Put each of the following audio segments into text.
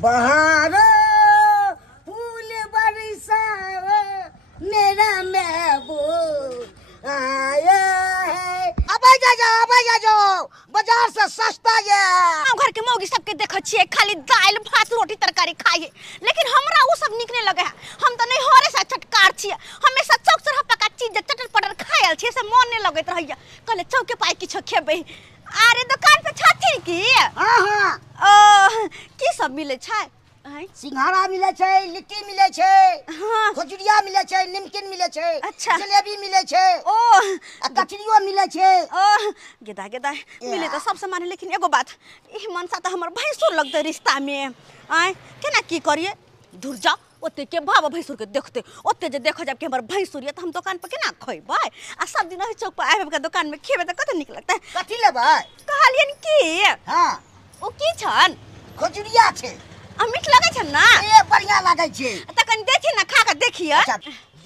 बहारो फूल बरसाओ मेरा महबूब आया है। अब जा जाओ बाजार से सस्ता ये। घर के मौगी सबके देखै छियै खाली दाल भात रोटी तरकारी खाइए, लेकिन हमरा वो सब निक नहीं लगे है। हम तो नहीं हरे सा चटकार छियै, हमेशा चौक चौराहा पका चीज चटर पटर खायल छियै से मन नहीं लगत रहैया। कहले चौके पाई किछो खेबै। अरे दुकान पे छथिन की? हां की सब मिले छै? सिंघाड़ा मिले छै, लिट्टी मिले छै, हाँ। खजुरिया मिले छै, नमकीन मिले छै, अच्छा। जलेबी मिले छै, ओ कचरियो मिले छै। गेदा गेदा मिले तो सब सामान, लेकिन एगो बात ई मनसा तो हमर भैंसुर लगते रिश्ता में। आय केना की करिए? दूर जा ओते के भाव भैंसुर के देखते, ओते जे देखो जब के हमर भैंसुर ये त हम दुकान पे केना खइबै? आ सब दिन चौक पे आबे के दुकान में खेबे त कते निक लगतै। कथि लेबै? कहलियन की? हां ओ की छन? खजुरिया छै। मीठ लगे छन ना? ए बढ़िया लागे छै। त कनी देखी ना, खा के देखिए। अच्छा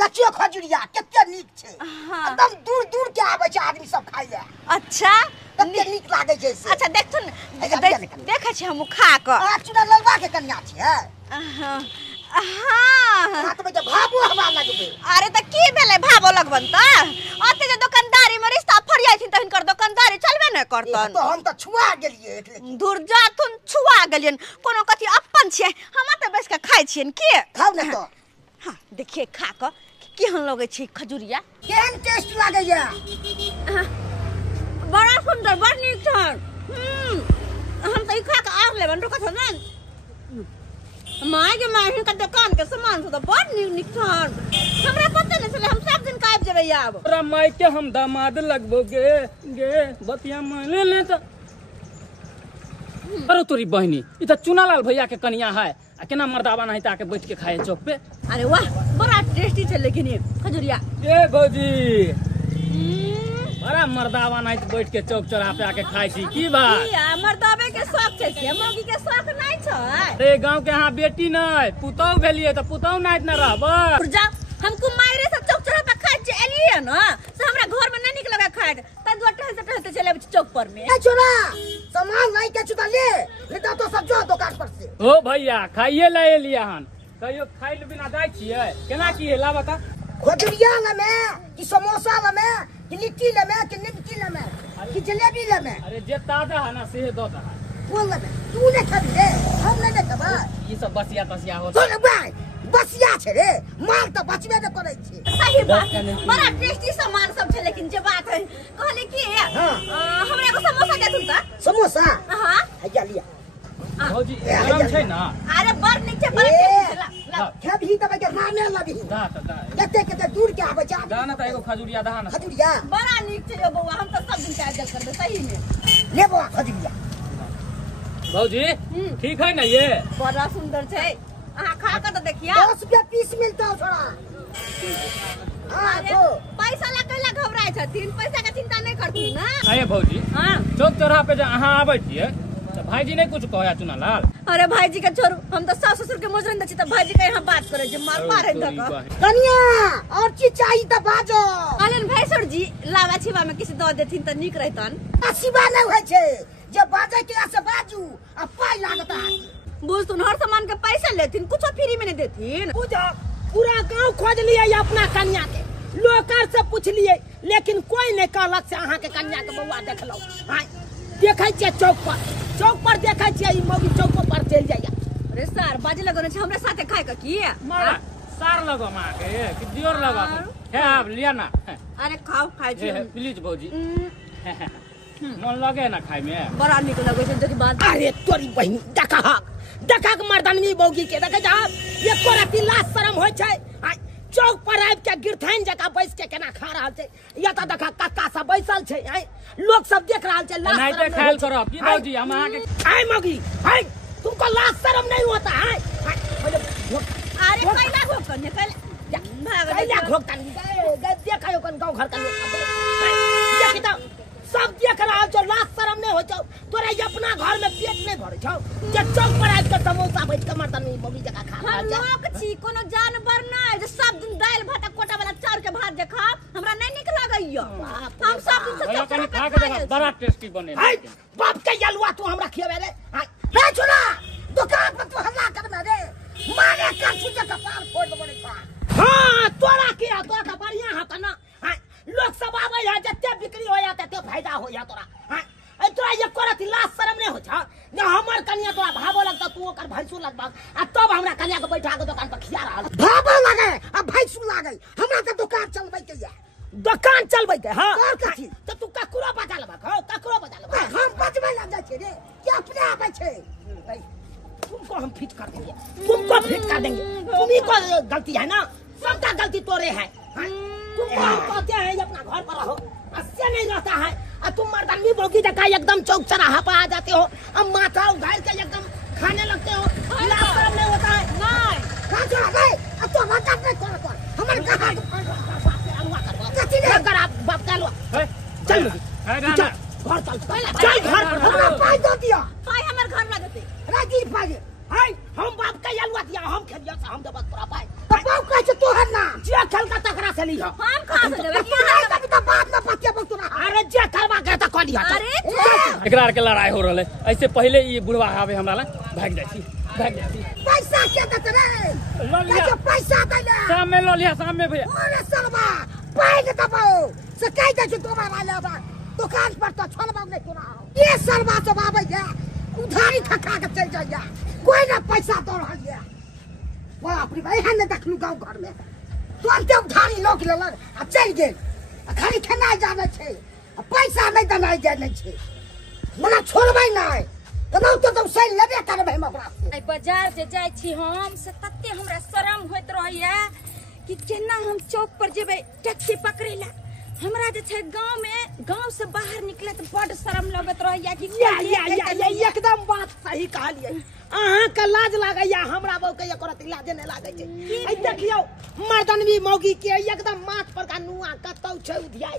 देखियो खजुरिया कते नीक छै। हाँ। एकदम दूर दूर के आबै छै आदमी सब खाइ ले। अच्छा कते नीक लागे छै से। अच्छा देखथुन देखे छी हम खा के। आ चूड़ा ललवा के कन्या छियै। हां हां हाथ में जे भाबो हमरा लगबे। अरे त की भेले भाबो लगबन त? ओते जे दुकानदारी में रिश्ता फरियाइ थिन त हिनकर दुकानदारी चलबे न करतन। तो हम त छुआ गेलिए એટલે। दूर जाथुन छुआ गेलियन, कोनो कथि अपन छियै, हम त बैस के खाइ छियन की? खाउ न तो। हां देखिए खा के केहन लगे छै खजुरिया। केहन टेस्ट लागे या? बड़ा सुंदर, बड़ नीक छन। हम त ई खा के आग लेबन रुक छ न। माय के माहिन का दुकान के सामान तो बड़ नीक छन। हमरा पता नहीं चले, हम सब दिन काब जेबै आब। तोरा माय के हम दामाद लगबो गे बतिया माने ले त। अरे तोरी बहनी ई त चुनालाल भैया के कन्या है, आ केना मर्दावा नहीं ताके बैठ के खाए चौक पे। अरे वाह बड़ा टेस्टी छै लेकिन ये खजुरिया। ए भौजी बड़ा मर्दावा नहीं बैठ के चौक चौराहा पे आके खाए छी की बा? मर्दावे के शौक छै से मौगी के शौक नहीं छै। रे गांव के यहाँ बेटी नहीं पुतौ भेलिए त पुतौ नहीं न रहबो। जा हमको मायरे से चौक चौराहा पे खाए छै एलिए न से हमरा घर में नहीं निक लगे खाए, त टहलते चले चौक पर में। ए छोरा सामान लाई के चुता ले तो सब जो दुकान पर से। ओ भैया खाइए ले एलिए हन, कहियो खाइ ले बिना जाय छियै केना की है ला बता। खजुरिया लेमे कि समोसा लेमे कि लिट्टी लेमे कि निमकी लेमे कि जलेबी लेमे? अरे जे ताजा है ना से दो दा। वो लेमे तू ने खाबी रे, हम नहीं खाबा। ई सब बसिया तसिया होत। सुन भाई बसिया छै रे, माल त बचबे न करे छै। सही बात, बड़ा टेस्टी सामान सब छै, लेकिन जे बात है कहले की हमरा एगो समोसा दे दूं त? समोसा हां हैया लिया भौजी गरम छै ना? अरे बड़ नीक छै, बड़ा टेस्टी छै। ला खेबही त के नामे लबी दा त दा कते दूर के आबै छै। दा ना त एगो खजुरिया दा ना। खजुरिया बड़ा नीक छै बउआ, हम त सब दिन काज करबे सही में। ले बउआ खजुरिया। भौजी ठीक है ना ये? बड़ा सुंदर छै, अहाँ खा के त देखिया। 10 रुपया पीस मिलता छोड़ा। हां अरे तो पैसा ला कैला घबराय छथिन, पैसा के चिंता नहीं करथुन ना। आये भौजी हां चौक चौराहा पे जे अहाँ आबै छियै त भाईजी नहीं कुछ कहया चुनालाल? अरे भाईजी के छोड़ू, हम तो सास ससुर के मोजरन दे छी त भाईजी के यहाँ बात करे जे मार मारे धक। कन्या और चीज चाहिए त बाजो। कहलन भैसुर जी लावा छिवा में किसी दो देथिन त नीक रहतन। सिवा नहीं होय छै जे बाजे के से बाजू आ पाई लागत है। बुझ तुन हर सामान के पैसा लेथिन, कुछ फ्री में नहीं देथिन। पूरा गांव खोज लिए अपना कन्या के, लोकर से पूछ लिए, लेकिन कोई नहीं कहलक से अहाँ के कन्या के बउआ देखलो। हां देखे छियै चौक पर देखे छियै ई मौगी चौक पर चल जाइया। अरे सर बाजे लगने छै हमरे साथे खाए का की? मारा सार लगो मां के कि दियोर लगो है अब लिया ना। अरे खाओ खाए छी प्लीज भौजी मन लगे ना खाए में? बड़ा निक लगे छै जकी बात। अरे तोरी बहिन देखा के मर्दनवी मौगी के देखे जा ये कोराती लाज शरम होय छै। चौक पर आबि के गिरथैन जका बैस के केना खा रहल छै, या त देखा कक्का सब बैसल छै, लोग सब देख रहल छै। लाज नहीं शरम ख्याल करो की भौजी हम अहाँ के हाय मौगी हाय तुमको लाज शरम नहीं होता है? अरे कैला घोक ने कैला घोकता देखा कन गांव घर का लोग देखि त सब देख रहल छौ, लाज शरम नहीं हो छौ तोरा? अपना घर में पेट नहीं भरे छौ जे चौक पर आबि के समोसा बैठ के मर्दनवी मौगी जका खा रहल छै। हम लोग छी कोनो जानवर नहीं जे सब दिन दाल भात कोटा वाला चाउर के भात जे खा हमरा नहीं निक लागैया। हम सब दिन से भैया कनी खा के देखा बड़ा टेस्टी बने। हाय बाप के यलुआ तू हमरा खियावे ले। हाय छोरा दुकान पर तू हल्ला छुटे कपार फोड़ दे बड़े छोड़ा। हां तोरा के तोरा का बढ़िया है ना। हां लोग सब आवे है जते बिक्री हो जाते ते फायदा हो जा तोरा। हां ए तोरा ये करत लाज शर्म नहीं हो छ जे हमर कन्या तोरा भाबो लगता तू ओकर भैंसू लगबा आ तब हमरा कन्या के बैठा के दुकान पर खिया रहल भाबो लागे आ भैंसू लागे हमरा त दुकान चलबै के या दुकान चलबै के। हां और कथि त तू ककरो बता लेबा ककरो बता लेबा हम बचबै लग जाय छे रे कि अपने आबै छे। तुमको हम फिट कर देंगे तुमको फिट कर देंगे तुम्ही को गलती है ना सबका गलती तोरे है। तुमको हम कहते हैं अपना घर पर रहो अससे नहीं रहता है और तुम मर्दानी बोगी जगह एकदम चौक चौराहा पर आ जाते हो अब माथा उघाड़ के एकदम खाने लगते हो लाज शर्म नहीं होता है। नहीं कहां जा गए अब तो मत नहीं करो हमर कहां कथि रे अगर आप बाप का लो चल है ना घर चल घर हमरा पाई दो दिया पाई हमर घर ना देते राजी पाई हाय हम बाप का यलवा दिया हम खेलिया से हम देबत तोरा पाई अब बाप कह छे तोहर ना जे खेल का तकरा से लियो हम कहां से देबे तू तो बात ना पतिया बक तोरा। अरे जे करवा के त कर लिया अरे एकरा के लड़ाई हो रहले ऐसे पहले ये बुढ़वा आवे हमरा ला भाग जाई छी पैसा के देत रे लो लिया कैसे पैसा दे ले शाम में लो लिया शाम में भैया अरे सलवा पाई दे दबो से कह दे कि दोबारा लेबा दुकान पर तो छोड़बा नहीं तोरा ये सलवा सब आबै है उधारी खखा के चल जाइया कोई ना पैसा दो रहलिए बाप रे भाई हने देखलू गांव घर में तुरंत उधारी लोग लेलक आ चल गेल आ खाली खेनाइ जाने छे आ पैसा नहीं देनाइ जाने छे मना छोड़बै नहीं तनो तो सही लेबे करबै हम ओकरा से। बाजार जे जाय छी हम से तत्ते हमरा शरम होइत रहैया कि केना हम चौक पर जेबै टैक्सी पकड़ै ला हमरा जे छै गांव से बाहर निकले त बड शरम लगत रहैया कि या एकदम बात सही कहलिए अहाँ के लाज लागैया हमरा बहू के करत लाज नहीं लागे छै। ए देखियो मर्दनवी मौगी के एकदम माथ पर का नुआ कतौ छै उधियाई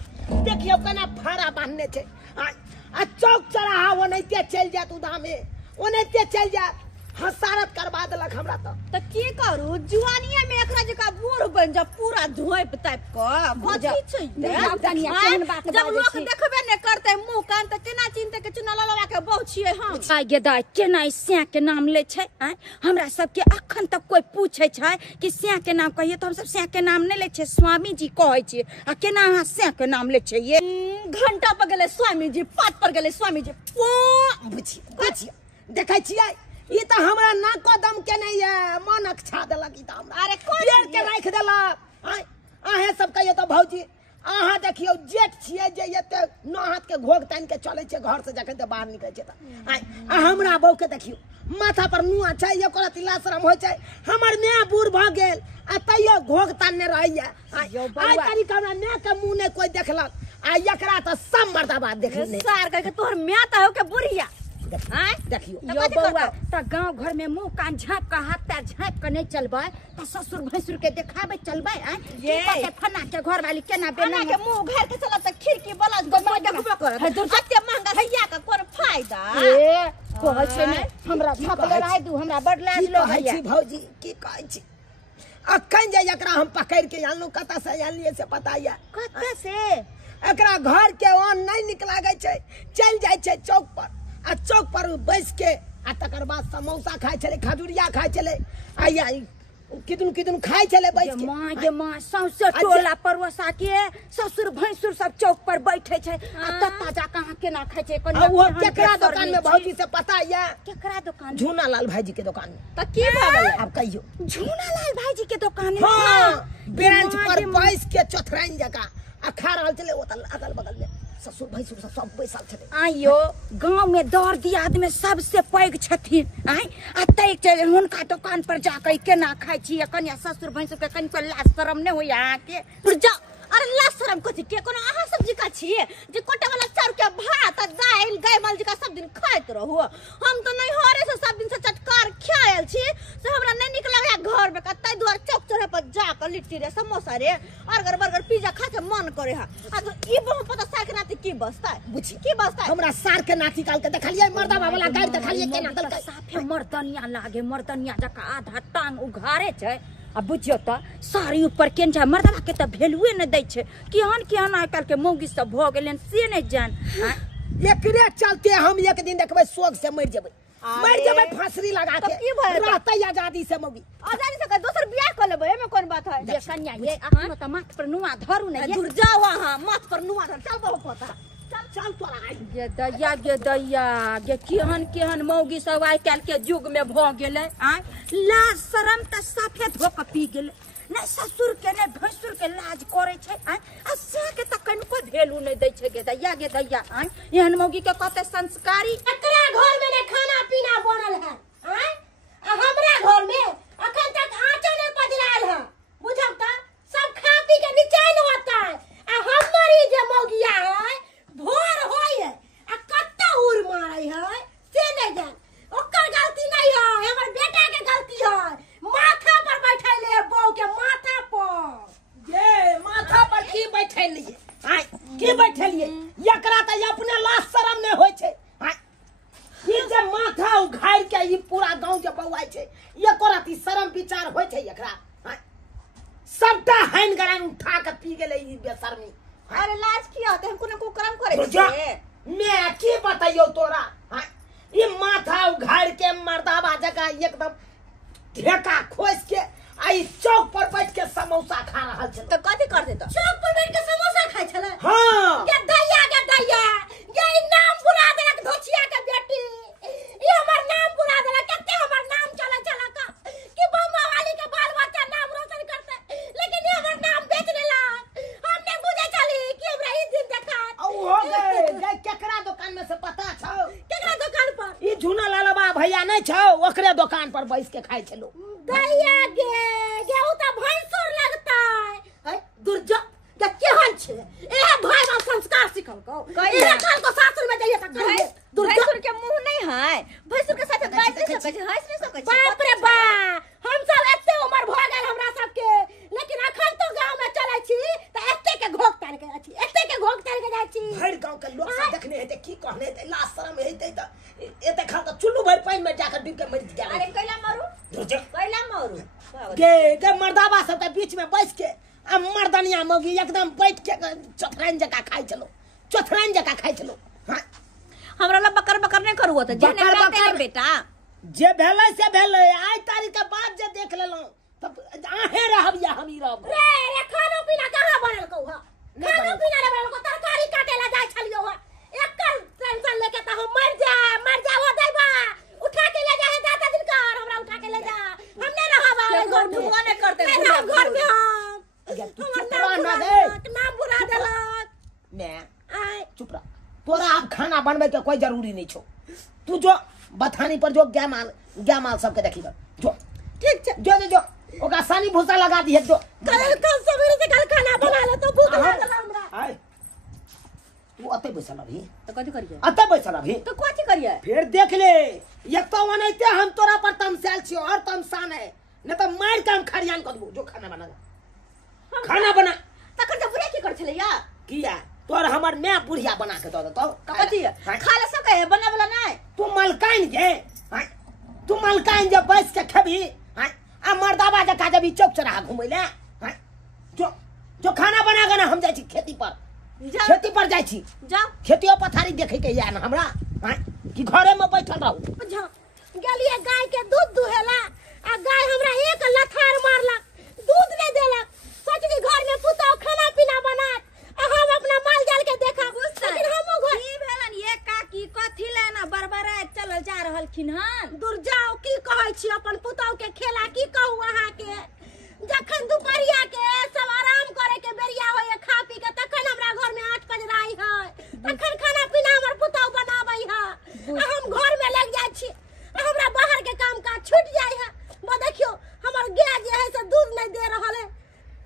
देखियो केना फाड़ा बांधने छै आ चौक चौराहा ओनैते चल जात उधा में ओनैते चल जात हसारत करवा देलक हमरा त के करू जुआनिया में एकरा जका बूढ़ बन जा पूरा धोइप ताप क भजी छै जब लोग देखबे ने करते मुंह कान त केना चिन्हते के चुना लला के बहु छिए हम आइ गे दाइ केना स्या के नाम ले छै हमरा सब के अखन तक कोई पूछे छै कि स्या के नाम कहिए त हम सब स्या के नाम नहीं ले छै स्वामी जी कहै छै आ केना अहाँ स्या के नाम ले छै ये घंटा पर गेले स्वामी जी पात पर गेले स्वामी जी बुझिए देखै छियै ये तो हमरा नाक दम के नहीं है मन अक्षा देलक ई त हमरा अरे कोन पेड़ के राख देलक अहे सब कहियो तो भौजी अहाँ देखियो जेठ छियै जे एते नौ हाथ के घोग तान के चले छै घर से जखन त बाहर निकले छै त हमरा बहू के देखियो माथा पर नुआ छै ये करत इला शरम होय छै हमर माय बूढ़ भ गेल आ तैयो घोग तानने रहैया आइ तारी हमरा माय के मुंह ने कोई देखलक आ एकरा त सब मर्दाबाद देखले सार कह के तोहर म्या त हो के बुढ़िया देखियो यो बउआ त गांव घर में मुंह कान झाँप का हाथ पैर झाँप के नहीं चलबै त ससुर भैंसुर के देखाबे चलबै ये के फना के घर वाली केना बेना के मुंह घर के चला त खिड़की बलज को मैं देखबे करत अते महंगा भैया का कोन फायदा ए कहै छै ने हमरा छप लड़ाई दू हमरा बड लाज लो कहै छी भौजी की कहै छी अखन जे एकरा हम पकड़ के आनलू कता से आनलिए से पता या कत से एकरा घर के ओन नहीं निक लागे छै चल जाय छै चौक पर आ चौक पर बैस के आ तकर बाद समोसा खाय छले खजुरिया खाय छले आइया किदन खाय छले बैस के मां सौसे टोला परवसा के ससुर भैंसुर सब चौक पर बैठे छै आ तत्ता जा कहां केना खाय छै कोन वो केकरा दुकान में भौजी से पता या केकरा दुकान झूना लाल भाईजी के दुकान में त की भगल अब कहियो झूना लाल भाईजी के दुकान में हां बेंच पर बैस के चोथराइन जका आ खा रहल छले ओतल अगल बगल में ससुर भैंसुर सब बैसल छले आइयो गांव में दौड़ दियाद में सबसे पैग छथिन आइ आ तै चल हुनका दुकान पर जाके केना खाय छी कन्या ससुर भैंसुर के कनि पर लाज शरम नहीं होय अहाँ के जा अरे लाज शरम कथि के कोनो अहाँ सब्जी का छिए जे कोटे वाला 4 के भात आ दाल गाय माल जी का सब दिन खाइत रहू हम तो नहीं हरे से सब दिन से चटकार खायल छी से हमरा नहीं निक लगे घर में कतै दुआर चौक चौराहा पर जाकर लिट्टी रे समोसा रे बर्गर बर्गर पिज्जा खा के मन करे हा आ तो ई बहु पता सार के नाती की बसता बुझी की बसता हमरा सार के नाती काल के देखलिए मर्दावा वाला गाड़ी देखलिए केना दलकै साफे मर्दनिया लागे मर्दनिया जका आधा टांग उघारे छै आ बुझियो त साड़ी ऊपर केन छै मर्दवा के त भेलुए न दै छै केहन आइ काल के मौगी सब भ गेलन से नहीं जान एकरे चलते हम एक दिन देखबै शोक से मर जेबै मर जेबे फांसरी लगा तो के की भइल? रहते आजादी से मौगी आजादी से दोसर बियाह कर लेबै एमे कोन बात है? ये कन्या ये अपनो त माथ पर नुआ धरू न ये दूर जाओ वहां माथ पर नुआ धर चल बहु पता चल तोरा आई ये दैया ये केहन मौगी सब आइ काल के युग में भ गेलै आय लाज शरम त साफे धोक पी गेलै नै ससुर के नै भसुर के लाज करे छै आय आ से के त कनको भेलू नै दै छै गे दैया आय एहन मौगी के कते संस्कारी एकरा घर में ने खाना पीना बनल है हैं आ हमरा घर में अखन तक आटा नहीं पजराल है बुझब त सब खा पी के निचैन होता है आ हमरी जे मौगिया है भोर होय है आ कत्ता उड़ मारै है से नहीं जान ओकर गलती नहीं है हमर बेटा के गलती है माथा पर बैठैले है बहू के माथा पर जे माथा पर की बैठैलिए आय की बैठलिए एकरा त अपने लाज शरम नहीं होय छै आय ई जे माथा उघाड़ के ई पूरा गांव के बौआई छै एको राती शरम विचार होय छै एकरा आय सबटा हैन गरान उठा के पी गेलै ई बेशर्मी अरे लाज किया होते हम कोनो कर्म करे रुजा, छिए मैं की बताइयो तोरा आय ई माथा उघाड़ के मर्दाबा जगह एकदम ढेका खोस के आई चौक पर बैठ के समोसा खा रहल छै तो कथि कर दे तो चौक पर बैठ के समोसा खाय छले हां के दैया ये नाम बुला देलक धोचिया के बेटी ई हमर नाम बुला देलक कते हमर नाम चला का कि बम्मा वाली के बाल बच्चा नाम रोशन करते लेकिन ये हमर नाम बेच देलक हम ने बुझे चली कि हमरा ई दिन देखा ओ हो गए केकरा दुकान में से पता छौ केकरा दुकान पर ई झूना लालबा भैया नहीं छौ ओकरे दुकान पर बैठ के खाय छलो दैया गे उ त भैंसुर लगता है दुर्जो के केहन छे ए भाई बा संस्कार सिखल को ए काल को सासुर में जाइए त भैंसुर के मुंह नहीं है भैंसुर के साथ बात नहीं सकै छै हंस नहीं सकै छै बाप रे बा हम सब एते उम्र भ गेल हमरा सब के लेकिन अखन तो गांव में चलै छी त एते के घोक तार के छी एते के घोक तार के जाय छी भर गांव के लोग सब देखने हेते की कहने हेते लाज शरम हेते त एते खा त चुल्लू भर पानी में जाकर डूब के मर जा अरे कैला मारू कैला मारू के मर्दाबा सब के बीच में बैठ के आ मर्दनिया मौगी एकदम बैठ के चोथराइन जका खाय चलो हां हमरा ला बकर नहीं करू त जेने कहते बेटा जे भेलै से भेलै आइ तारीख के बाद जे देख लेलो तब आहे रहब या हम ही रहब रे खाना पीना कहां बनल कहू खाना पीना रे बनल को तरकारी काटे ला जाय छलियो एकर टेंशन लेके त हम मर जा हो देबा उठा के ले जा है दादा दिन कर हमरा उठा के ले जा हम नहीं रहब घर ढुआ नहीं करते घर में हम नाम बुरा देलक मैं आय चुप रह तोरा अब खाना बनबे के कोई जरूरी नहीं छो तू जो बथानी पर जो गया माल सबके देखी जो ठीक है जो ओका सानी भूसा लगा दी है जो कल सवेरे से कल खाना बना ले तो भूख लागल हमरा आय तू अते बैसल अभी तो कथि करिए अते बैसल अभी तो कथि करिए फिर देख ले ये तो वनैते हम तोरा पर तमसाल छी और तमसान है न तो मार के हम खरियान कर दू जो खाना बना तकर जब बुढ़िया की कर छले या किया तोर हमर मैं बुढ़िया बना के दो तो कथि खा ले सके है बना वाला नहीं तू मलकाइन जे बैस के खेबी आ मर्दाबा जका जब चौक चौराहा घुमै ले जो खाना बना के ना हम जाई छी खेती पर जाई छी जाओ खेतियो पथारी देखे के या ना हमरा कि घरे में बैठल रहू गेलिए गाय के दूध दुहेला आ गाय हमरा एक लथार मारलक दूध नहीं देलक सोचली घर में पुताओ खाना पीना बना हम अपना माल जाल के देखा लेकिन हम घर की भेलन ये काकी कथि लेना बरबरा चलल जा रहलखिन हन दूर जाओ की कहै छी अपन पुताओ के खेला की कहू अहाँ के जखन दुपहरिया के सब आराम करे के बेरिया होय खा पी के तखन हमरा घर में 8 बजे राई है तखन खाना पीना हमर पुताओ बनाबै है हम घर में लग जाय छी हमरा बाहर के काम काज छूट जाय है वो देखियो हमर गाय जे है से दूध नहीं दे रहल है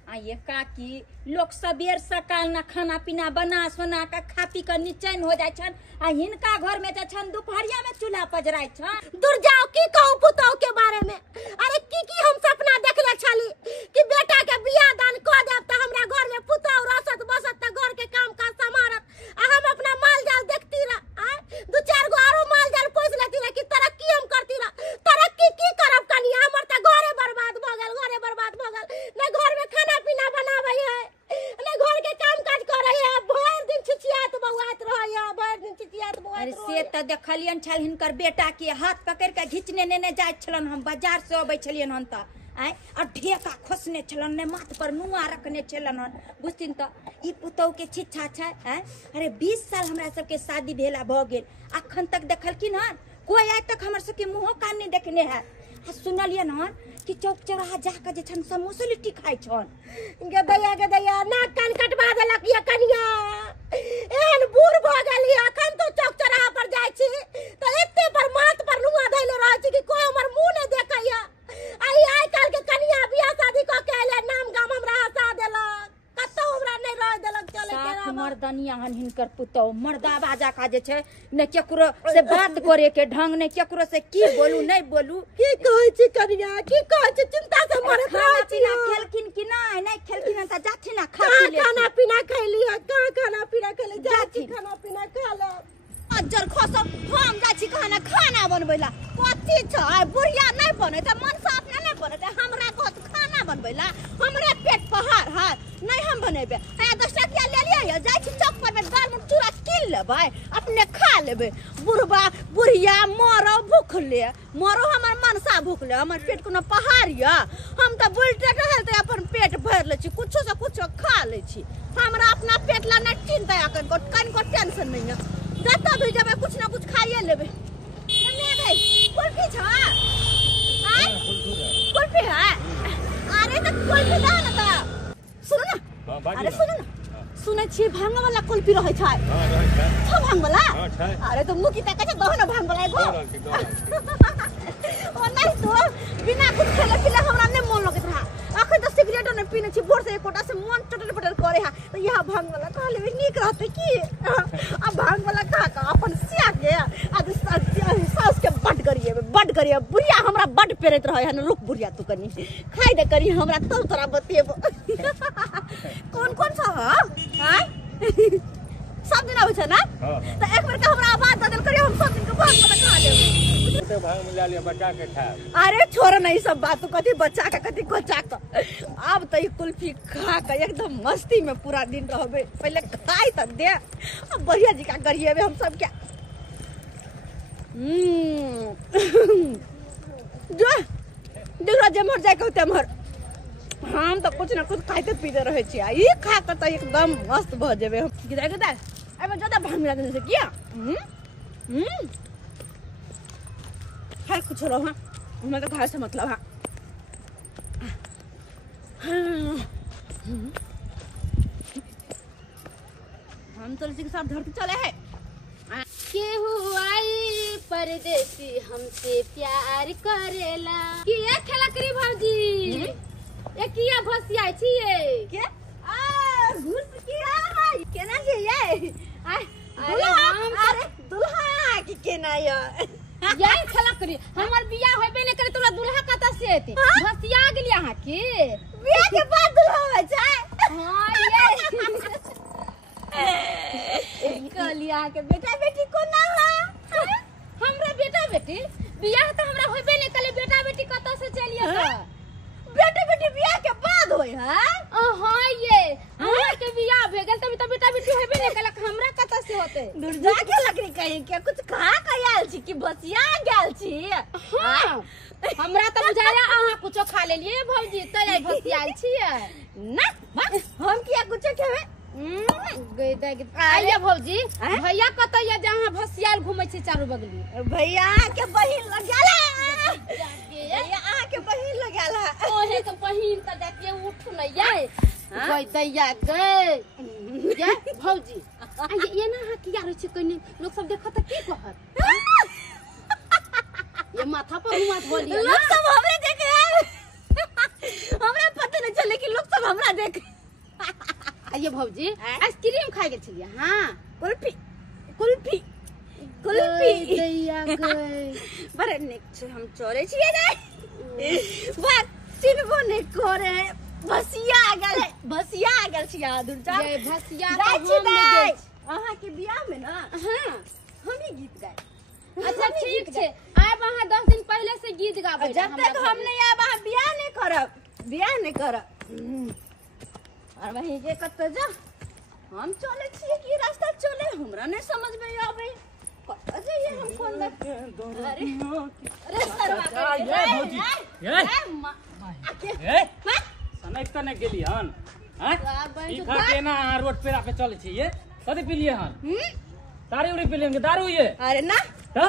आ ये काकी लोग सबेर सकाल ना खाना पीना बना सोना के खा पी के निचैन हो जाय छन आ हिनका घर में जे छन दुपहरिया में चूल्हा पजराय छन दूर जाओ की कहू पुताओ के बारे में अरे की हम सपना देखले छली कि बेटा के बियाह दान क देब त हमरा घर में पुताओ रसत बसत त घर के काम काज समारत आ हम अपना माल जाल देखती रह दू चार गो आरो माल जाल पोस लेती रह कि तरक्की हम करती रह तरक्की की करब कनिया हमर त घरे बर्बाद भ गेल न घर में खाना पीना बनाबै है न घर के काम काज करे है भर दिन छिछियात बौआत रहै है भर दिन छिछियात बौआत अरे से त तो देखलियन छल हिनकर बेटा के हाथ पकड़ के घिचने नेने जाय छलन। हम बाजार से अबै छलियन हन त आय और ढेका खोसने छलन ने माथ पर नुआ रखने छलन हन। बुझथिन त ई पुतौ के छिछा छै। अरे 20 साल हमरा सबके शादी भेला भ गेल, अखन तक देखलकिन हन कोई आइ तक हमर सबके मुंह कान नहीं देखने है। सुनलियन हन कि चौक चौराहा जाके जे छन समोसा लिट्टी खाइ छन। गदैया नाक कान कटवा देलक ये कनिया। एहन बूढ़ भ गेली अखन तो चौक चौराहा पर जाय छी त एते पर माथ पर नुआ धैले रहै छी कि कोई हमर मुंह नहीं देखैया। आई काल के कनिया बियाह शादी क के एले, नाम गाम हमरा हंसा देलक, कतौ हमरा नहीं रह देलक चले के। साथ मर्दनिया हन हिनकर पुतौ मर्दा बाजा का जे छै ने केकरो से बात करे के ढंग ने केकरो से की बोलू नहीं बोलू। की कहै छी कनिया, की कहै छी, चिंता से मरत रहै छी। खेलकिन कि नहीं खेलकिन त जाथि ना खा पी ले। खाना पीना खैली, खाना पीना खैली, जाथि खाना पीना खा ले। अज्जर खसम हम जाइ छी कहना खाना बनबैला। कथी छ बुढ़िया नहीं बने त मन साफ नहीं बने त हमरा कहत खाना बनबैला। हमरे पेट पहाड़ है नहीं हम बनेबे। आ 10 टकिया ले लिया जाइ छी चौक पर में दाल में चूरा किन लेबै अपने खा लेबै। बुढ़बा बुढ़िया मरो भूखले मरो हमर मनसा भूखले, हमर पेट कोनो पहाड़ या। हम त बुलटे रहते अपन पेट भर ले छी, कुछो से कुछो खा ले छी। हमरा अपना पेट ला नहीं चिंता या कनको टेंशन नहीं है। जब भी जब कुछ ना कुछ खाइए लेबे। नहीं भाई कुल्फी छ आय कुल्फी है। अरे तो कुल्फी दा ना त सुन ना। अरे सुन ना सुने छी भांग वाला कुल्फी रहै छै। छ भांग वाला। अरे तो मुकी तक छ दहन भांग वाला एगो। ओ नहीं तो बिना कुछ खेले पिले हमरा नहीं मन लगत रहा। अखन तो सिगरेटो नहीं पीने छी, भोर से एक कोटा से मन टटर पटर करे हा। तो यह भांग वाला कहले भी नीक रहते की। अब भांग वाला का अपन सिया के आज सास के बड करिए बुढ़िया हमरा बड पेरत रहे है। रुक बुढ़िया तू कनी खाई दे करी हमरा तो तोरा बतेबो। कौन सा हां सब दिन आबै छ ना। तो एक बार के हमरा आवाज बदल करियो, हम सब दिन के भांग वाला खा लेब। तो भांग मिला लिया बच्चा के खा। अरे छोड़ नहीं सब बात, तू कथी बच्चा का कथी कोचा का। अब तो ये कुल्फी खा के एकदम मस्ती में पूरा दिन रहबे। पहले खाई त दे, अब बढ़िया जी का करिए हम सब क्या। जो देखो जे मर जाए कहते मर। हम तो कुछ ना कुछ खाते पीते रहे छी। ई खा के तो एकदम मस्त भ जेबे हम। गिदा अब ज्यादा भांग मिला देने से किया। है कुछ रहो हाँ, मैं तो घर से मतलब हाँ। हम तो इसी के साथ धरती चले हैं। केहू आई परदेसी हमसे प्यार करेला। कि ये खेला करी भौजी ये किया भसिया छिए के आ घुस किया है केना के ये आ दुल्हा की केना ये यही खेला करी। हमर बियाह होबे ने करे तोरा दुल्हा कत से एते भसिया गेली अहाँ के बियाह के बाद दुल्हा हो जाए। हां ये कलिया के बेटा बेटी को ना है। हमरा बेटा बेटी बियाह त हमरा होबे ने करे, बेटा बेटी कत से चलिए त बेटा बेटी बियाह के बाद होय है। हां ये हमरा के बियाह भे गेल तभी त बेटा बेटी होबे ने कलक, हमरा कत से होते। दुर्जा के लकड़ी कहीं के कुछ खा के आयल छी कि बसिया गेल छी। हां हमरा त बुझाया अहाँ कुछो खा लेलिए भौजी तै भसियाल छिए ना हम किया कुछ खेबे। आइए भौजी भैया कत ये जहां भसियाल घुमै छै चारू बगली। भैया के बहिन लगेला भैया आ के बहिन लगेला ओहे के बहिन त देखिए उठ न ये गई दैया गई ये भौजी ये ना किया रह छै कने लोग सब देखत की कहत। ये माथा पर हुआ धोलिए लोग सब हमरे देखे हमरा पता नहीं चले कि लोग सब हमरा देखे। आइए भौजी आइसक्रीम खाइ गेल छलिए। हां कुल्फी कुल्फी कुल्फी दैया गई बड़े निक छै हम चोरे छिए नहीं बात चिन्हबो नहीं करे। भसिया गेल छी दूर जा ये भसिया त हम ले गेल अहाँ के बियाह में ना हां हम ही गीत गाए। अच्छा ठीक छै आब अहाँ 10 दिन पहले से गीत गाबै। जब तक हम नहीं आब अहाँ बियाह नहीं करब। और वही के कत जा हम चले छी कि रास्ता चले हमरा नहीं समझ में आवे। अरे ये हम कौन अरे सरवा ये भौजी ये सनक तने गेली हन हैं ई खा के ना रोड पेरा पे चले छी ये कथि पिलिए हन तारी उड़ी पिलिए के दारू ये अरे ना त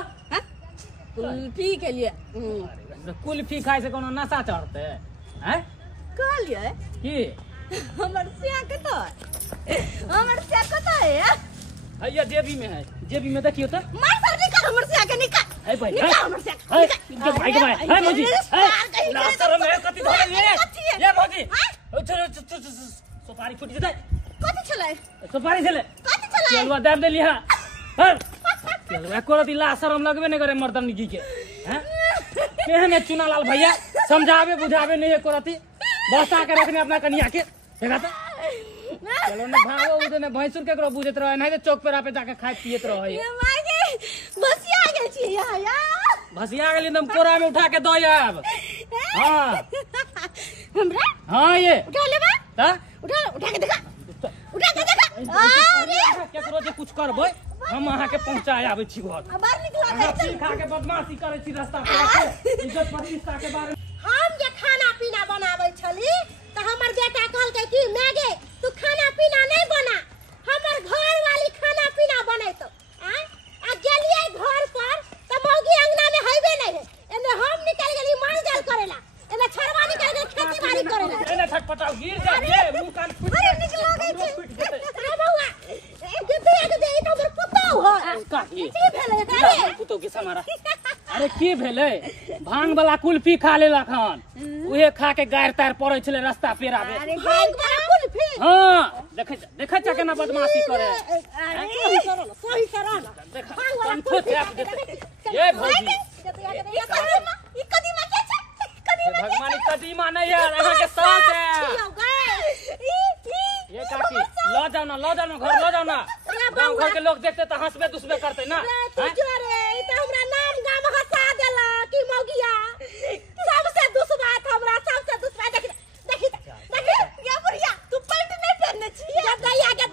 कुल्फी के लिए कुल्फी खाए से कोनो नशा चढ़ते हैं कहलिए की हमर सिया के तो हमर सिया के तो है भैया जेबी में है जेबी में देखियो तो मार सब निकाल हमर सिया के निकाल है भाई निकाल हमर सिया है इनके भाई के भाई है भौजी है लास्टर में कथि धरे ये भौजी सुपारी फुट जेतै कथि छलै सुपारी छले कथि छलै चलवा दाब देली हां चलवा एको रति ला शरम लगबे नहीं करे मर्दन की के हैं केहने चुनालाल भैया समझावे बुझावे नहीं एको रति बसा के रखने अपना कनिया के देखा तो चलो ने भागो उधर ने भैंसुर केकरो बुझत रहे नहीं तो चौक पे जाके खाए पियत रहे ये मागे बसिया गेल छी यहाँ या भसिया गेली तुम कोरा में उठा के दो अब हां हमरा हां ये उठा लेबा त उठा के देखा अरे केकरो जे कुछ करबै हम अहाँ के पहुंचाए आबै छी घर बाहर निकला अहाँ पी खा के बदमाशी करे छी रास्ता पे इज्जत प्रतिष्ठा के बारे में हम जे खाना पीना बनाबै छली त हमर बेटा कहलकै कि मैगे तू खाना पीना नहीं बना हमर घर वाली खाना पीना बनैतो आ गेलिए घर पर त मौगी अंगना में हइबे नहीं है एने हम निकल गेली माल जाल करेला एने छरवा निकल गेल खेती बाड़ी करेला एने छटपटाओ गिर जा ये मुंह कान फुट अरे निकल गई छै अरे बउआ के दे ई त हमर पुतौ हो का ये की भेलै अरे पुतौ के समारा अरे की भेलै भांग वाला कुल्फी खा लेला खान उहे खा के गायर तार पड़ै छले रास्ता पेरा में अरे भाग बड़ा कुल्फी हां देखे छ केना बदमाशी करे सही करा ना देख कंठो छाप देते ये भौजी ई कदीमा के छ कदीमा भगवानी कदीमा नहीं यार अहाँ के साथ है ये काकी लो जाओ ना घर लो जाओ ना गांव घर के लोग देखते तो हंसबे दुसबे करते ना रे ई त हमरा नाम गाम हंसा देला कि मौगिया सबसे दुश्मन हमरा सबसे दुश्मन देखी या बुढ़िया तू पैंट नहीं पहनने छी गदैया के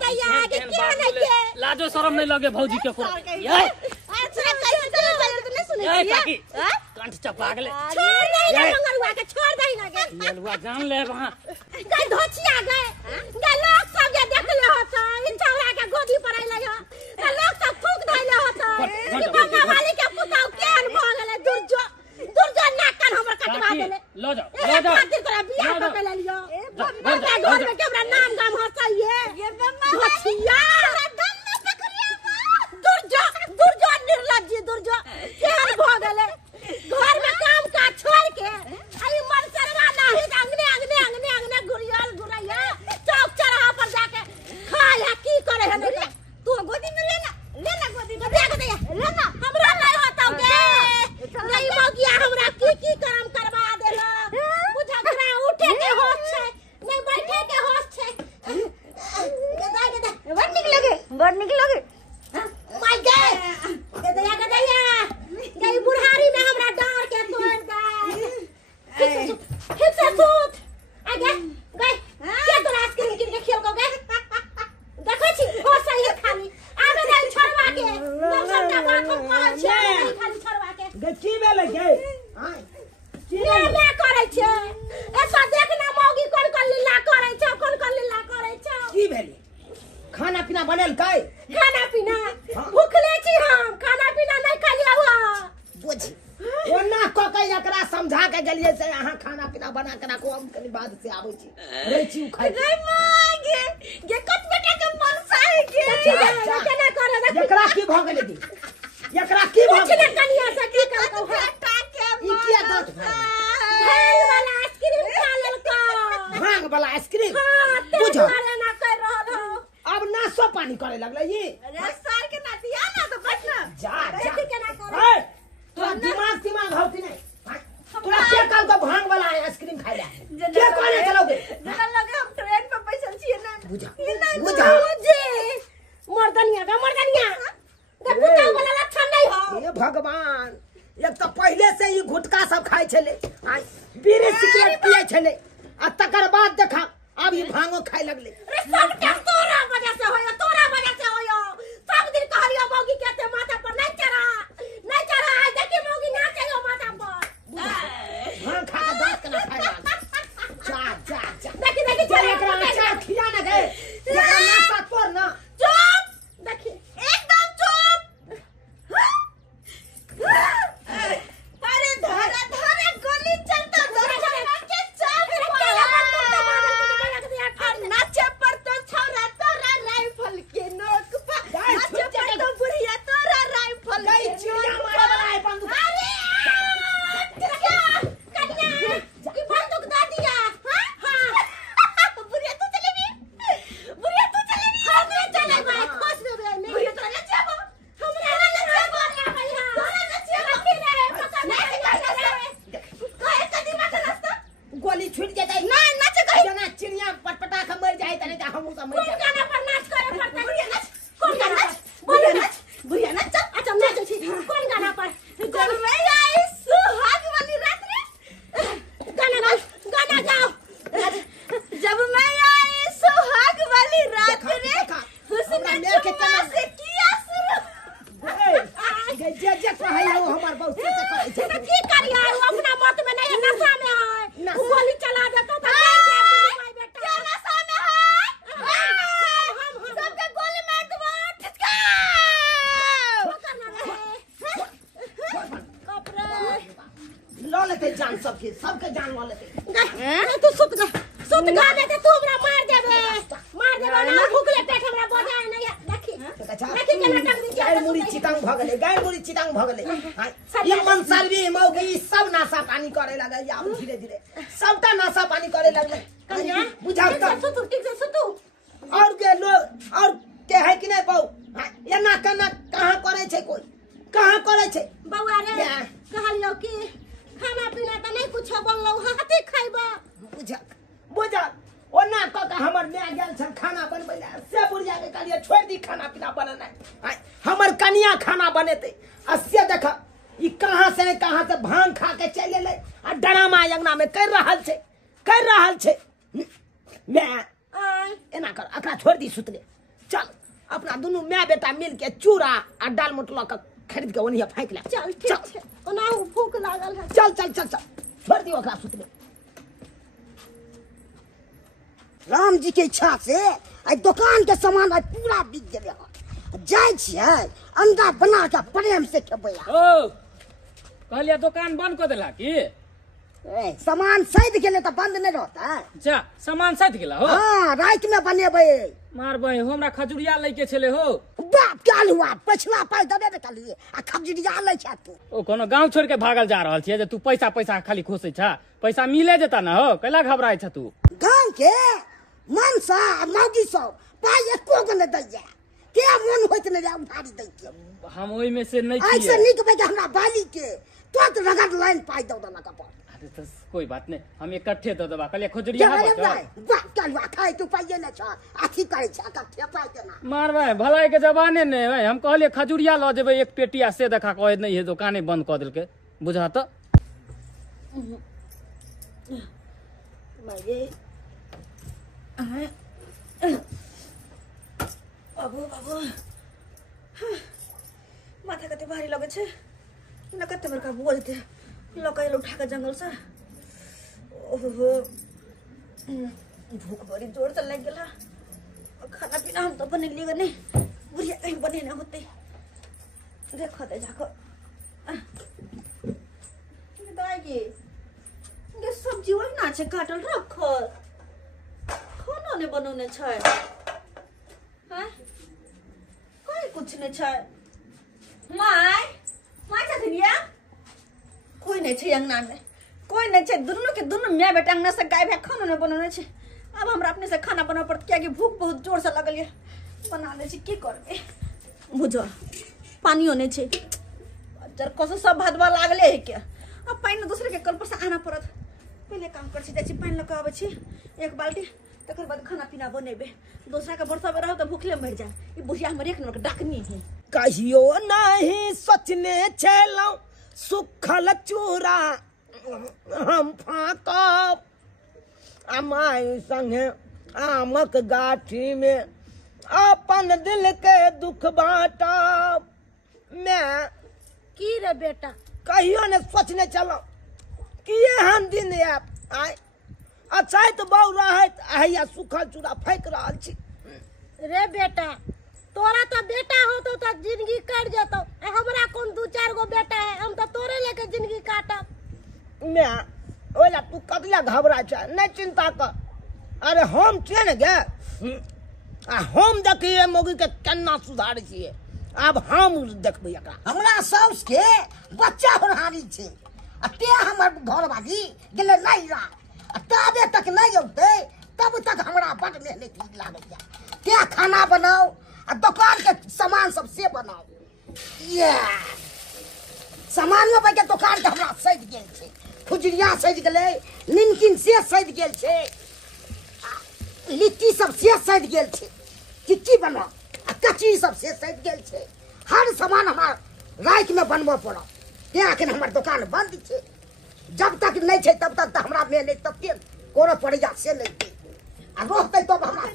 क्या नहीं के लाजो शरम नहीं लगे भौजी के को ये अच्छा नहीं सुने ये काकी कंठ चपा गेले छोड़ नहीं ना मंगरुआ के छोड़ दई ना गे ललुआ जान ले वहां गई धोचिया गए लोग सब जे देखले होत इन छौरा के गोदी पर आइ लगे त लोग सब थूक धइले होत कि बाबा वाली के पुताऊ केहन भ गेले दुर्जो नाकन हमर कटवा देले लो जाओ खातिर तोरा बियाह क के लियो बाबा घर में केमरा नाम गाम हंसाइए ये बम्मा धोचिया दम न पकड़िया दुर्जो निर्लज्जी दुर्जो केहन भ गेले घर में काम काज छोड़ के आई मन सरवा नाही अंगने घुरिया चौक चौराहा पर जाके खाया की करे है नहीं तू गोदी में लेना गोदी में देख दे लेना हमरा नहीं होता के नहीं मौगिया हमरा की करम करवा देला बुझा करा उठे के होश छै नहीं बैठे के होश छै के बड़ निकलोगे माय गए गई बुढ़ारी में हमरा डार के तोड़ दे फिर से सूत आ गए के तोरा आइसक्रीम किन के खेल को गए देखो छी हो सही खाली आबे नहीं छोड़वा के दोसर का बात हम कहै छै खाली छोड़वा के गे की भेलै गे हां लीला करे छै ऐसा देखना मौगी कोन लीला करे छै की भेलै खाना पीना बनल कै खाना पीना भूखले छी हम खाना पीना नहीं खालिया हुआ बुझ ओना क के एकरा समझा के गेलिए से अहाँ खाना पीना बना के राखो हम कनी बाद से आबै छी रे छी उ खाइ रे मागे ये कत बेटा के मन साहे के केना करे एकरा की भ गेलै दी एकरा की भ कुछ गेलै न कनिया से की कहू बेटा के ई किया दत भाई वाला आइसक्रीम खा लेलका भांग वाला आइसक्रीम बुझ बुझ ना कर रहल हो अब नाशो पानी करे लगलै ई अरे सर के ना दिया ना तो बच ना जा केना करे ए तोरा दिमाग हौ कि नहीं तोरा के कहल तो भांग वाला आइसक्रीम खाइ ले के कहले चलोगे जना लगे हम ट्रेन पे बैठल छिए ना बुझा जे मर्दनिया दे पुता वाला लक्षण नहीं हो हे भगवान एक तो पहले से ही गुटखा सब खाइ छले बीड़ी सिगरेट पिए छले आ तकर बाद देखा अब ये भांगो खाइ लगले रे सब क्या तोरा वजह से होयो सब दिन कहलियो मौगी के ते माथा पर नहीं सबके जान वाले तू सुत गा सुत गा देते तू हमरा मार देबे ना भूखले पेट हमरा बजा नहीं देखी देखी केना टंग दी गाय मुड़ी चितांग भ गेले गाय मुड़ी चितांग भ गेले ई मन सरबी मौगी सब नासा पानी करे लगे या धीरे धीरे सबटा नासा पानी करे लगे कन्या बुझा सुतू ठीक से सुतू और के लोग और के है कि नहीं बहु एना कना कहां करे छे कोई कहां करे छे बौआ रे कहलियो कि खाना पीना त नहीं कुछ बनलो हाथी खाइबा बुझा बुझा ओना क के हमर ने गेल छ खाना बनबै ले से बुढ़िया के कहलिए छोड़ दी खाना पीना बनना हमर कनिया खाना बनेते आ से देख ई कहां से भांग खा के चले ले आ डरामा अंगना में कर रहल छे मैं एना कर अकरा छोड़ दी सुतले चल अपना दोनों मैं बेटा मिल के चूड़ा आ दाल मोटला का खरीद के ओनिया फेंक ले चल ठीक छे ओना भूख लागल है चल चल चल चल छोड़ दी ओकरा सुतले राम जी के इच्छा से आई दुकान के सामान आई पूरा बिक गेले जाय छियै अंडा बना के प्रेम से खेबै ओ कहलिया दुकान बंद कर देला की सामान सैध गेले त बंद नहीं रहता अच्छा सामान सैध गेला हो हां रात में बनेबै मार बई हमरा खजुरिया लै के छले हो बाप काल हुआ पछला पाई दबे दे कलिए आ खजुरिया लै छ तू ओ कोनो गांव छोड़ के भागल जा रहल छियै जे तू पैसा खाली खोसै छ पैसा मिले जेता न हो कैला घबराय छ तू गांव के मनसा मौगी सब पाई एको गो न दैया के मन होइत न उधारी दै के हम ओइ में से नहीं छियै ऐसे निक बे हमरा बाली के तो रगड़ लाइन पाई दो दना का पर अरे तो कोई बात नहीं हम इकट्ठे दे देबा कहले खजुरिया बाप कालवा खाए तू पाइए न छ आथी करे छ इकट्ठे पाई देना मार भाई भलाई के जमाने ने भाई हम कहले खजुरिया ल जेबे एक पेटिया से देखा कहे नहीं है दुकाने बंद कर देलके बुझा त माये बाबू माथा कते भारी लगे छे न कते बड़का बोझ दे लकैल उठा के जंगल से ओहो भूख बड़ी जोर से लग गेला खाना पीना हम तो बने लिए नहीं बुढ़िया कहीं बने ना होते देखो दे जाको दाई की ये सब्जी वही ना छे काटल रखल खाना ने बनौने छै हैं कोई कुछ नहीं छै माय छथिन कोई नहीं छै अंगना में कोई नहीं छै दुनू के दुनू माय बेटा अंगना से गाय भैंस खाना नहीं बनौने छै अब हमरा अपने से खाना बनावे पड़त किया कि भूख बहुत जोर से लगल है बना ले छी की करबे बुझो पानियो नहीं छै जर कसो सब भादवा लागले है क्या अब पानी दूसरे के कल पर से आना पड़त पहले काम कर छी जाय छी पानी लगा आबै छी एक बाल्टी तकर बाद खाना पीना बनेबे दूसरा के बरसा में रहो तो भूखले मर जाए ई बुढ़िया हमर एक नंबर डाकनी है कहियो नहीं सोचने छलौ सुखल चूरा हम फाकब अमाई संगे आमक गाठी में अपन दिल के दुख बांटब मैं की रे बेटा कहियो ने सोचने चलो कि एहन दिन आए अच्छा तो बहु रहत आया सुखल चूड़ा फेंक रहल छी रे बेटा तोरा तो बेटा हो तो जिंदगी कट जतो हमरा कौन दू चार गो बेटा है हम तो तोरे लेके जिंदगी काटब मैं ओला तू कतला घबरा छ नहीं चिंता कर अरे हम ट्रेन गे आ हम देखिए मोगी के केना सुधार छिए अब हम देखबै एकरा हमरा साउस के बच्चा होनहारी छे आ ते हमर घरवाली गेले नैरा तबे तक नहीं औते तब तक हमरा बड़ मेहनत लागल क्या खाना बनाओ आ दुकान के सामान सब से बनाओ ये सामान में के दुकान के हमरा सज गेल छे खुजरिया सज गेले निमकिन से सज गेल छे लिट्टी सब से सज गेल छे टिक्की बनाओ आ कचरी सब से सज गेल छे हर सामान हमरा रात में बनबो पड़ो ते अखन हमर दुकान बंद छे जब तक नहीं छे तब तक हमरा मेहनत तब के कोनो पड़ जा से नहीं आ रोहते तो हमरा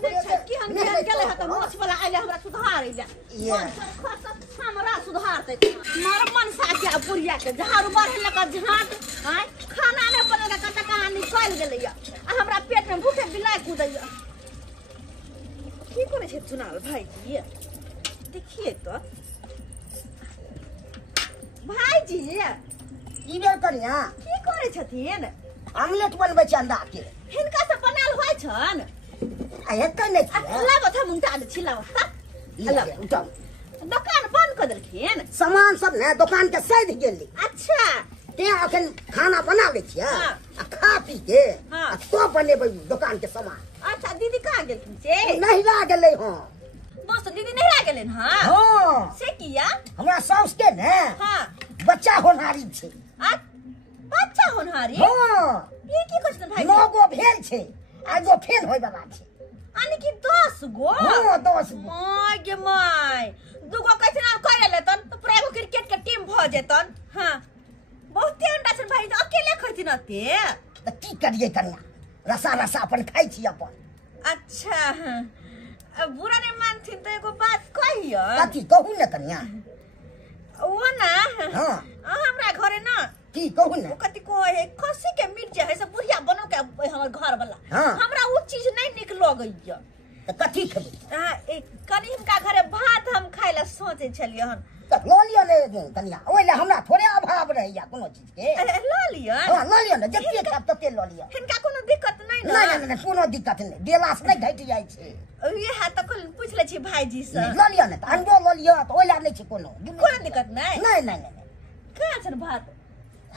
कि हम गेले ह त मोछ वाला आइले हमरा सुधार इले हमरा सुधारते मार मन सा के बुढ़िया के झाड़ू बाढ़े लगा झाट हां खाना ने बनेगा कटा कहानी निकल गेले आ हमरा पेट में भूखे बिलाय कूदैया की करे छे चुनाल भाई ये देखिए तो भाई जी ई बेर कनिया की करे छथिन आमलेट बनबै छै अंडा के हिनका से बनाल होय छन आ हेतै नै छै लाबत हम उनटा दे छी लाबत उठम दुकान बंद कर देलखिन सामान सब ने दुकान के सैध गेली अच्छा ते अखन खाना बनाबै छियै हाँ। आ खा पी के हाँ। आ तो बनेबै दुकान के सामान अच्छा दीदी कहाँ गेलखिन से नहिरा गेलै हँ बस दीदी नहीं आ गेलन हां हाँ से किया हमरा साउस के ने हां बच्चा होनहारी छै बच्चा होनहारी हाँ ये की क्वेश्चन भाई 9 गो भेल छै आगो फेल होय वाला छै आने की 10 गो हाँ 10 गो माय गे माय दुगो कैसे कर लेतन तो पूरा एगो क्रिकेट के टीम भ जेतन हां बहुते अंडा छन भाई अकेले खैती न ते त की करिए कन्या रसा रसा अपन खाइ छी अपन अच्छा अब बुरा नहीं मानथिन तो एगो बात कहियो कथी कहू ने कन्या वो ना हाँ हमरा घरे ना की कहू ने वो कथी को है खसी के मीट जे है से बुढ़िया बनो के हमर घर वाला हाँ। हमरा वो चीज नहीं निक लगैया त कथी खेबै कनी हिनका घरे भात हम खाइ ला सोचे छलिए हन त लो लियो ने कन्या ओइले हमरा थोड़े अभाव रहैया कोनो चीज के ला लियो हाँ लो लियो ने जते खाब तते लो लियो हिनका कोनो दिक्कत नहीं ना नहीं नहीं कोनो दिक्कत नहीं देला से नहीं घटि जाइ छै ये है तो कल पूछ ले छी भाईजी से लो लियो ने त अंडो लो लियो त ओइला नहीं छै कोनो कोनो दिक्कत नहीं नहीं नहीं नहीं कहाँ छन भात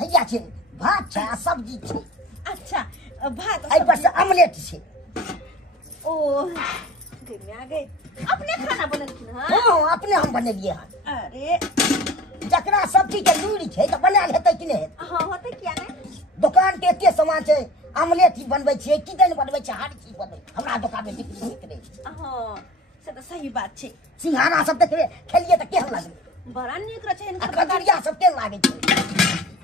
हैया छै भात छै आ सब्जी छै अच्छा भात एहि पर से आमलेट छै ओ गई आ गई अपने खाना बनलखिन हां हाँ अपने हम बनेलिए हन अरे जकरा सब्जी के लूरी छै त बनाल हेतै कि नहीं हेतै हाँ होते क्या नहीं दुकान के एते सामान छै आमलेट ही बनबै छियै किदन बनबै छै हर चीज बनबै हमरा दुकान में बिक्री होइत रहै छै हाँ से तो सही बात छै सिंघाड़ा सब देखबे खेलिए त केहन लागलै बड़ा निक रहे छै आ हिनकर कदरिया सब केहन लागे छै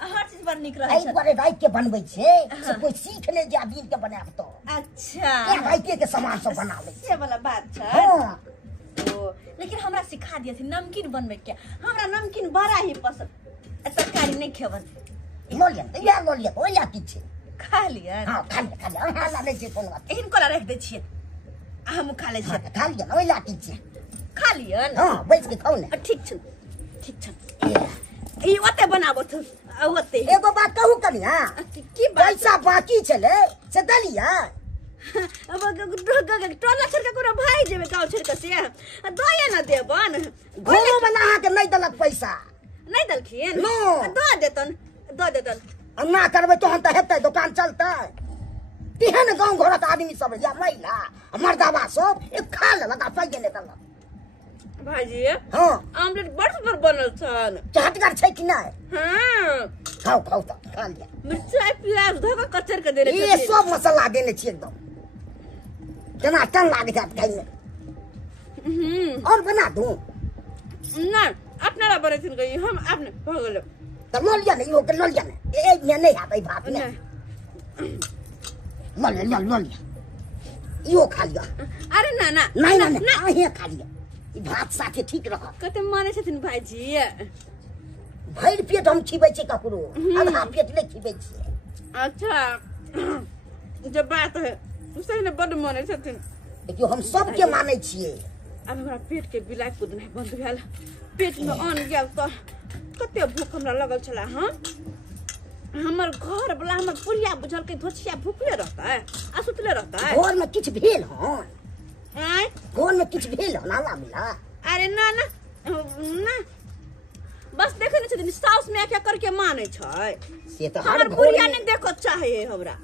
हर चीज बड़ निक रहे एहि छै दुआरे राति के बनबै छै से कोई सीख ले जा दिन के बनाब तो अच्छा के राति के सामान सब बना ले से वाला बात छै हाँ ओ लेकिन हमरा सिखा दिया थी नमकीन बनबै के हमरा नमकीन बड़ा ही पसंद तरकारी नहीं खेबन लो लिया त या लो लिया ओइला की छै खा लियन हाँ खा लिया अहाँ ला नहीं छै कोनो बात हिनको ला रख दे छियै हम खा ले छियै खा लिया ओइला की छै खा लियन हाँ बैठ के खाओ ने ठीक छ ई ओते बनाबो त ओते एगो बात कहू कनिया की बात पैसा बाकी छले से दलिया अब टोला छोड़ के कोनो भाई जेबे गांव छोड़ के से दया न देबन घरो में नहा के नहीं दलक पैसा नहीं दलखिन नो। दो देतन हम ना करबै तहन त हेतै दुकान चलतै तेहन गाँव घरक आदमी सब या महिला मर्दावा सब एक खा लेलक आ पाइए नहि देलक भाजी हाँ आमलेट बड़ सुंदर बनल छन चहटगर छै कि नहीं हां खाओ खाओ त खा लिया मिर्चाई प्याज धक कचर के देले ये सब मसाला देने छियै एकदम केना टन लागे छै खाइ में और बना दूं ना अपना ला बने थिन गई हम अपने भगल त लो लिया नहीं लो लिया नहीं ए में नहीं आबै भात ने लो लिया यो खा लिया अरे ना ना नहीं नहीं अहीं खा लिया ई भात साथे ठीक रह कते माने छथिन भाईजी भरि पेट हम खिबै छी ककरो आधा पेट नहीं खिबै छी अच्छा जब बात है सही ने बड़ माने छथिन देखियो हम सबके मानै छियै अब हमरा पेट के बिलाइ कुद नहीं बंद भेल पेट में अन्न गेल तो कते भूख हमरा लगल छला हां हमर घर वाला हमर पुरिया बुझल के धोछिया भूखले रहता है आ सुतले रहता है घर में किछ भेल हन आय घर में किछ भेल हन आला मिला अरे ना ना ना बस देखे नहीं छथिन साउस में क्या करके माने छै से त हमर पुरिया नहीं देखो चाहे हमरा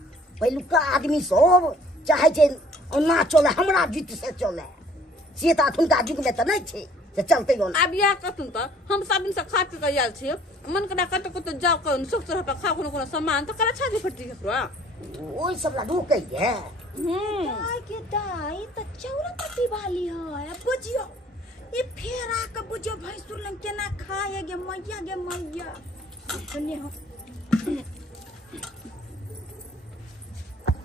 पहिलुका आदमी सब चाहे छै ओना चले हमरा जीत से चले से त अखुनका युग में त नहीं छै से चलते ओना अब या कतन त हम सब दिन से खा पी के आयल छी मन कदा कत कत जाओ को सुख तरह पे खा कोनो सामान तो करे छाजी फटी ककरो ओइ सब ला रुकै है दाई के दाई त चौरा पट्टी वाली है अब बुझियो ये फेरा के बुझियो भैंसुर लंग केना खाए गे मैया सुनिए हो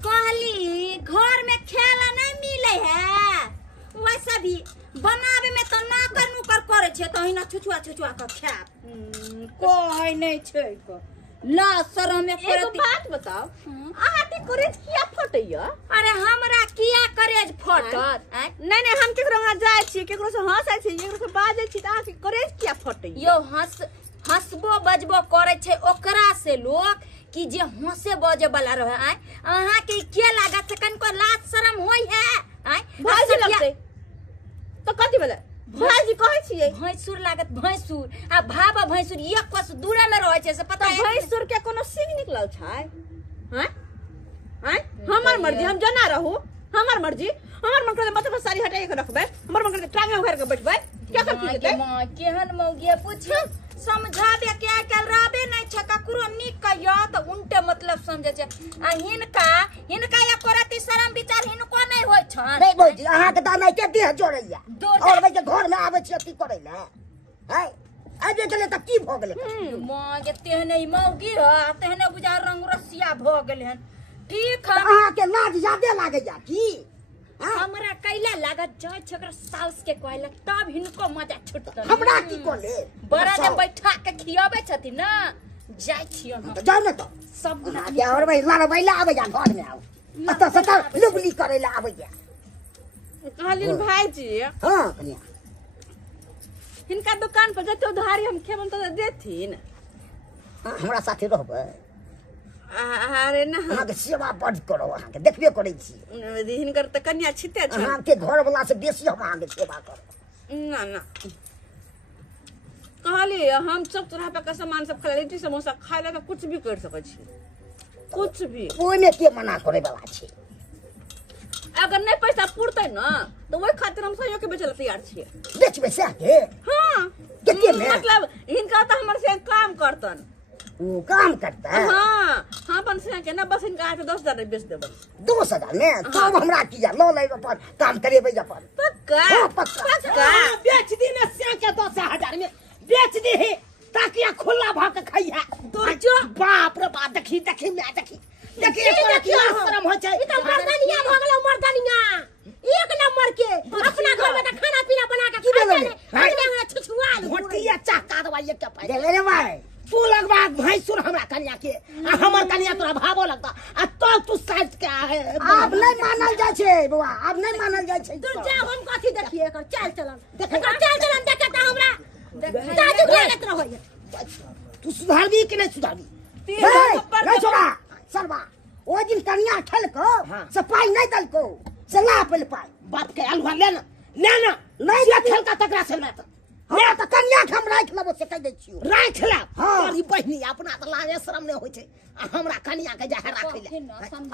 कहली घर में खेला नहीं मिले है वैसा भी बनावे में तो नाकर नुकर करे छे तो हिना छुछुआ के खा कोई नहीं छे को ला शरम में करे एगो बात बताओ आहा के करेज किया फटैया अरे हमरा किया करेज फटत नहीं नहीं हम केकरो ना जाय छी केकरो से हंसाय छी केकरो से बाजै छी त आहा के करेज किया फटैया यो हंसबो बजबो करे छे ओकरा से लोग कि जे हंसे बजे वाला रहे आए अहाँ के लागत से कनको लाज शरम होई है आए भाजी लगते तो कथी भेले भाजी कहै छियै भैंसुर लागत भैंसुर आ भाबा भैंसुर एक कोस दूरे में रहे छै से पता है भैंसुर के कोनो सिंग निकलल छै हैं हैं हमर मर्जी हम जना रहू हमर मर्जी हमर मन करे मतलब साड़ी हटाई के रखबे हमर मन करे टांगे उघार के बैठबे क्या कर की देते मां केहन मौगिया पूछ समझाबे के आकल राबे नै छ ककरो निक कहियो त उल्टे मतलब समझे छै आ हिनका या कोराती शरम विचार हिनको नै होय छ नहीं भौजी अहाँ के दाना के देह जोड़ैया और भाई के घर में आबै छी अथी करै ले है आबे गेले त की भ गेले मां के तेहने मौगी ह तेहने बुझा रंग रसिया भ गेले हन ठीक है अहाँ के लाज ज्यादा लागैया की हमरा कैला लागत जाय छकर साउस के कहला तब हिनको मजा छुटत हमरा की कोले बड़ा जे बैठा के खियाबे छथि न जाय छियो हम तो जाओ न तो सब गुना के और भाई लड़बैला आबै जा घर में आओ अत सता लुबली करे ला आबै जा कहलिन भाईजी हां कन्या हिनका दुकान पर जते उधारी हम खेबन त देथिन हमरा साथे रहबै अरे ना अहाँ के सेवा बड़ करो अहाँ के देखबे करै छी हिनकर त कन्या छिते छ अहाँ के घर वाला से बेसी हम अहाँ के सेवा करब ना ना कहली हम सब तरह पे सामान सब खा लिट्टी समोसा खाए ला कुछ भी कर सकै छी कुछ भी कोई में के मना करे वाला छी अगर नहीं पैसा पुरते ना तो वही खातिर हम सहयोग के बेचल तैयार छिए बेचबे से के हां कितने में मतलब हिनका त हमर से काम करतन वो काम करता है हां हां अपन से के ना बस इनका के 10,000 बेच देब 2,000 में तो हमरा किया लो ले अपन काम करेबे अपन पक्का हां पक्का बेच दी ना से के 10,000 में बेच दी ताकि खुला भाग के खाइया दुर्जो बाप रे बाप देखी मैं देखी देखी शर्म हो छै ई त मर्दानिया भ गेलो मर्दानिया एक नंबर के अपना घर में त खाना पीना बना के की खाए बोले? ने हमरा छुछुआ घोटिया चाका दवा एक के पाई दे ले भाई तू लगवा भैंसुर हमरा कन्या के आ हमर कन्या तोरा भावो लगता आ तो तू साइड के अब नहीं मानल जाय छे बुआ अब नहीं मानल जाय छे तू जा हम कथि देखिए एकर चाल चलन एकर चाल चलन देखे त हमरा ताजु लागत रहय तू सुधारबी कि नहीं सुधारबी नहीं छोड़ा सरवा ओ दिन कन्या ठल को से पाई नहीं दल को से ला पल पाई बाप के अलवा ले ना नहीं जे खेल का तकरा से मैं हां त कन्या के हम राख लेबो से कह दे छियो राख ला हाँ। तोरी बहिनी अपना त लाजे शरम नहीं होय छै आ हमरा कन्या के जा राख ले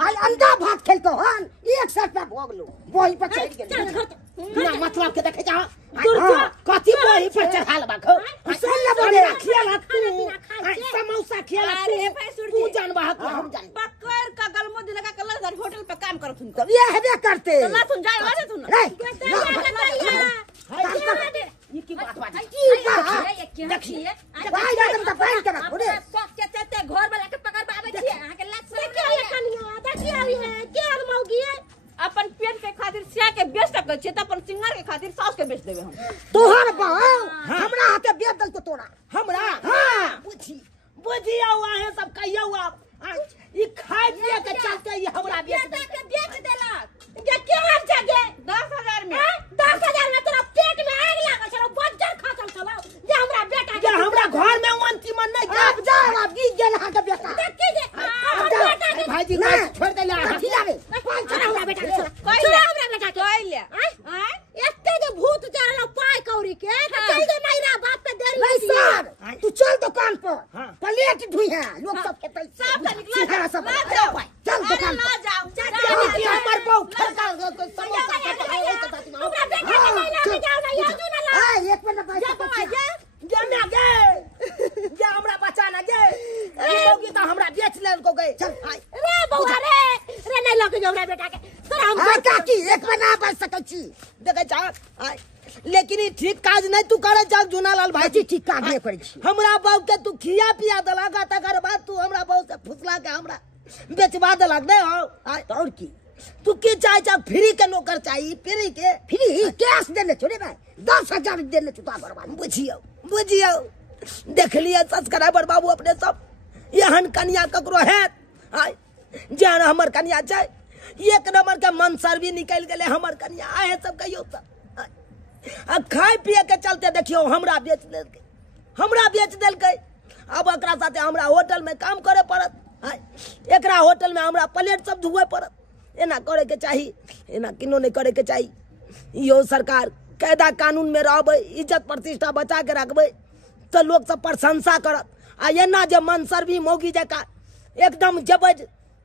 आई अंडा भात खेल को हन 100 रुपया भोग लो वही पर चढ़ गेल ना मतलब के देखे जा कथि वही पर चढ़ाल बाखो सुन ले बोले खेला तू समोसा खेला अरे भैंसुर तू जी जानबा हम जान पकड़ का गलमुद लगा के लग होटल पे काम करत हुन तब ये हेबे करते ला सुन जाए वाले तुन नहीं ये की बात बात देखिए भाई जाकर त पानी के रखो रे सब के चलते घर वाला के पकड़ पावे छी अहाँ के लात से क्या कनिया देखिए अभी है क्या मौगी है अपन पेट के खातिर सिया के बेच सकै छी त अपन सिंगार के खातिर सास के बेच देबे हम तोहर बाऊ हमरा हाथे बेच दल तो तोरा हमरा हां बुझियो आहे सब कहियो आप ई खाइ पिए के चलते ई हमरा बेच दे के बेच देलक ये क्या जगह 10,000 में 10,000 में तोरा पेट में आग लागल छलो बज्जर खाचल छलो जे हमरा बेटा जे हमरा घर में वंती मन नहीं अब जा अब बीत गेल हां के बेटा देखी जे बेटा के भाईजी नहीं। छोड़ दे ले कथी लावे पांच छोरा हमरा बेटा के कह छोरा ले हमरा बेटा के कह ले आय एते जे भूत चढ़लो पाई कौड़ी के तो चल दे नैरा बाप पे देरी नहीं सर तू चल दुकान पर हाँ। प्लेट धुई है लोग सब के पैसा सब का निकला सीधा सब ना जाओ चल दुकान ना पर जाओ कि हमर बहू खरका समोसा हमरा बेटा के नहीं लागे जाओ ना यादू ना ला ए एक मिनट पैसा बचा जे ना गे जे हमरा बचा ना गे ई लोगी तो हमरा बेच ले को गए चल रे बउआ रे नहीं लागे जाओ हमरा बेटा के तोरा हम हां काकी एक बना बच सकै छी देखे जा लेकिन ई ठीक काज नहीं तू करे जा जुनालाल भाई भाईजी ठीक काज नहीं करै छी हमरा बहू के तू खिया पिया दलागा तकर बाद तू हमरा बहू से फुसला के हमरा बेचवा दलक नहीं हो तो और की तू की चाहे जा फ्री के नौकर चाहिए फ्री कैश देने छोड़े भाई 10,000 देने चुता बर्बाद बुझियो देख लिया सब्सक्राइबर बाबू अपने सब यहन कन्या ककरो है जान हमर कन्या छै एक नंबर के मनसर भी निकल गए हमर कन्या आए सब कहियो सब खाए पिए के चलते देखियो हमरा बेच देलकै अब एकरा साथे हमरा होटल में काम करे पड़त एकरा होटल में हमरा प्लेट सब धुए पड़त। एना करे के चाहिए, एना किनो नहीं करे के चाहिए। यो सरकार कायदा कानून में रहबै, इज्जत प्रतिष्ठा बचा के रखबै तो लोग सब प्रशंसा करत। आ एना जे मनसरवी मौगी जका एकदम जेबै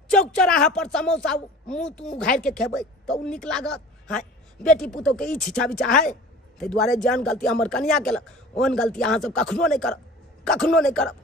चौक चौराहा पर समोसा मुँह तू घारि के खेबै तो नीक लागत। हाँ, बेटी पुतोह के ई छिछा बिछा है, ताहि दुआरे जेहन गलती हमर कनिया केलक ओहन गलती अहाँ सब कखनो नहीं करब, कखनो नहीं करब।